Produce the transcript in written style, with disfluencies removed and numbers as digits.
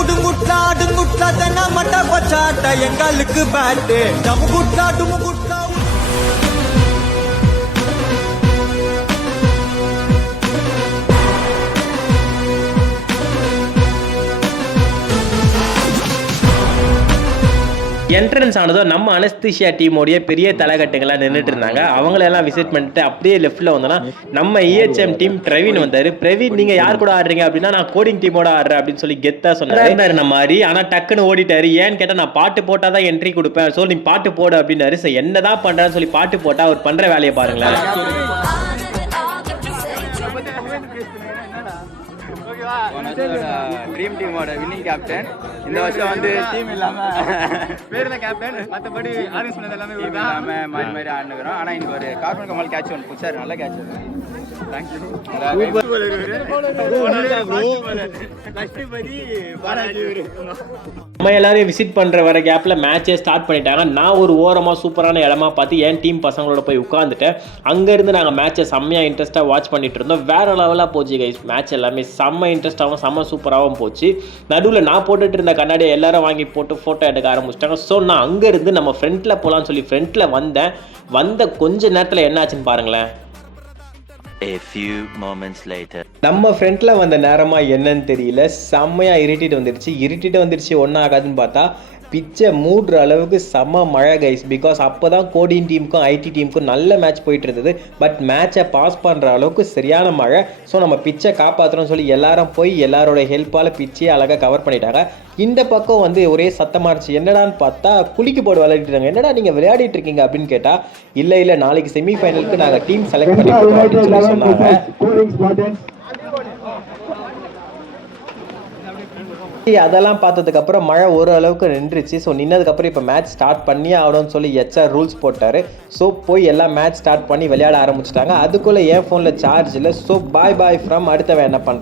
உடுங்குட்லா அடுங்குட்லா தென்ன மட்ட பச்சாட்ட எங்களுக்கு பேட்டு டமுகுட்லா டுமுகுட்லா. என்ட்ரன்ஸ் ஆனதும் நம்ம அனஸ்தீஷியா டீமோடைய பெரிய தலைகட்டுகளாக நின்றுட்டு இருந்தாங்க. அவங்களெல்லாம் விசிட் பண்ணிட்டு அப்படியே லெஃப்ட்டில் வந்தோன்னா நம்ம இஹெச்எம் டீம் பிரவீன் வந்தார். பிரவீன் நீங்கள் யார் கூட ஆடுறீங்க அப்படின்னா நான் கோடிங் டீமோட ஆடுறேன் அப்படின்னு சொல்லி கெத்தாக சொன்னார். நம்ம மாதிரி ஆனால் டக்குன்னு ஓடிட்டாரு. ஏன்னு கேட்டால் நான் பாட்டு போட்டால் தான் என்ட்ரி கொடுப்பேன், ஸோ நீ பாட்டு போடு அப்படின்னாரு. ஸோ என்ன தான் பண்ணுறான்னு சொல்லி பாட்டு போட்டால் அவர் பண்ணுற வேலையை பாருங்களேன். ட்ரீம் டீமோட வின்னிங் கேப்டன். இந்த வருஷம் வந்து டீம் இல்லாம பேர் தான் கேப்டன், மற்றபடி ஆரஞ்சு பண்ணது எல்லாமே இல்லாம மாறி மாறி ஆடுனுக்கிறோம். ஆனால் இன்னைக்கு ஒரு கார்பன் கமல் கேட்ச் ஒன்று பிடிச்சாரு, நல்ல கேட்ச். நம்ம எல்லாரையும் விசிட் பண்ற வர கேப்ல மேட்சே ஸ்டார்ட் பண்ணிட்டாங்க. நான் ஒரு ஓரமா சூப்பரான இடமா பார்த்து என் டீம் பசங்களோட போய் உட்காந்துட்டேன். அங்கேருந்து நாங்கள் மேட்சை செம்மையாக இன்ட்ரெஸ்ட்டாக வாட்ச் பண்ணிட்டு இருந்தோம். வேற லெவலாக போச்சு கைஸ். மேட்ச் எல்லாமே செம்ம இன்ட்ரெஸ்டாகவும் செம்ம சூப்பராகவும் போச்சு. நடுவில் நான் போட்டுட்டு இருந்த கண்ணாடியை எல்லாரும் வாங்கி போட்டு ஃபோட்டோ எடுக்க ஆரம்பிச்சிட்டாங்க. ஸோ நான் அங்கேருந்து நம்ம ஃப்ரண்ட்டில் போகலான்னு சொல்லி ஃப்ரண்ட்டில் வந்த கொஞ்ச நேரத்தில் என்ன ஆச்சுன்னு பாருங்களேன். A few moments later. நம்ம ஃப்ரண்ட்ல வந்த நேரமா என்னன்னு தெரியல, செம்மையா இருட்டிட்டு வந்துருச்சு. ஒன்றும் ஆகாதுன்னு பார்த்தா பிச்சை மூடுற அளவுக்கு செம்ம மழை கைஸ். பிகாஸ் அப்போ தான் கோடிங் டீமுக்கும் ஐடி டீமுக்கும் நல்ல மேட்ச் போயிட்டு இருந்தது. பட் மேட்சை பாஸ் பண்ணுற அளவுக்கு சரியான மழை. ஸோ நம்ம பிச்சை காப்பாற்றுறோம்னு சொல்லி எல்லாரும் போய் எல்லாரோட ஹெல்ப்பால் பிச்சையை அழகாக கவர் பண்ணிட்டாங்க. இந்த பக்கம் வந்து ஒரே சத்தமாக இருந்துச்சு. என்னடான்னு பார்த்தா குளிக்கு போட்டு விளையாடிட்டு, என்னடா நீங்கள் விளையாடிட்டு இருக்கீங்க அப்படின்னு கேட்டால் இல்லை நாளைக்கு செமிஃபைனலுக்கு நாங்கள் டீம் செலக்ட் பண்ணி சொன்னாங்க. அதெல்லாம் பார்த்ததுக்கு அப்புறம் மழை ஓரளவுக்கு நின்றுச்சு. ஸோ நின்னதுக்கப்புறம் இப்போ மேட்ச் ஸ்டார்ட் பண்ணி ஆகணும்னு சொல்லி ஹெச்ஆர் ரூல்ஸ் போட்டார். ஸோ போய் எல்லாம் மேட்ச் ஸ்டார்ட் பண்ணி விளையாட ஆரம்பிச்சிட்டாங்க. அதுக்குள்ளே என் ஃபோனில் சார்ஜ் இல்லை. ஸோ பாய் ஃப்ரம் அடுத்தவன் என்ன பண்ணுறான்.